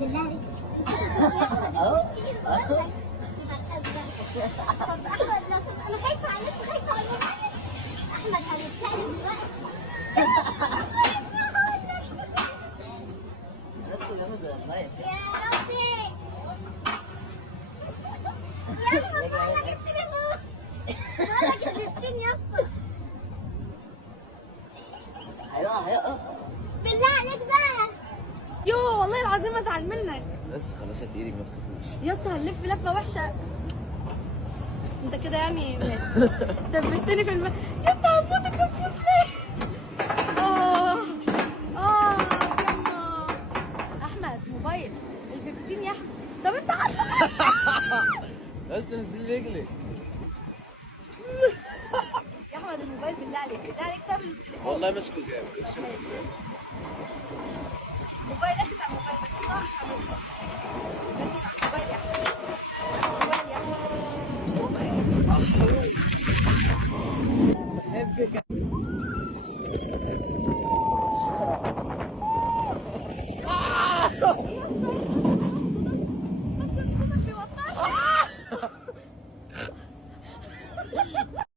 بالله عليك. طب احمد لو سمحت انا خايفه عليك وخايفه على الموبايل. احمد هيتسال دلوقتي. الناس كلها متغمرة يا ستي. يا ربي يا احمد والله جبتني فوق. والله جبتني يا اسطى. ايوه بالله عليك بقى. يو والله العظيم ازعل منك بس خلاص هات ايدك ما تخافوش. يا اسطى. هنلف لفه وحشه. انت كده يعني ثبتني في يا اسطى هموت التنفس ليه؟ يلا احمد موبايل ال 15 يا احمد. طب انت بس نزل رجلك. يا احمد الموبايل بالله عليك بالله عليك. طب والله ماسكه جامد اقسم بالله. موبايل اخدع موبايل بس صح. موبايل يا احمد. موبايل يا احمد. بحبك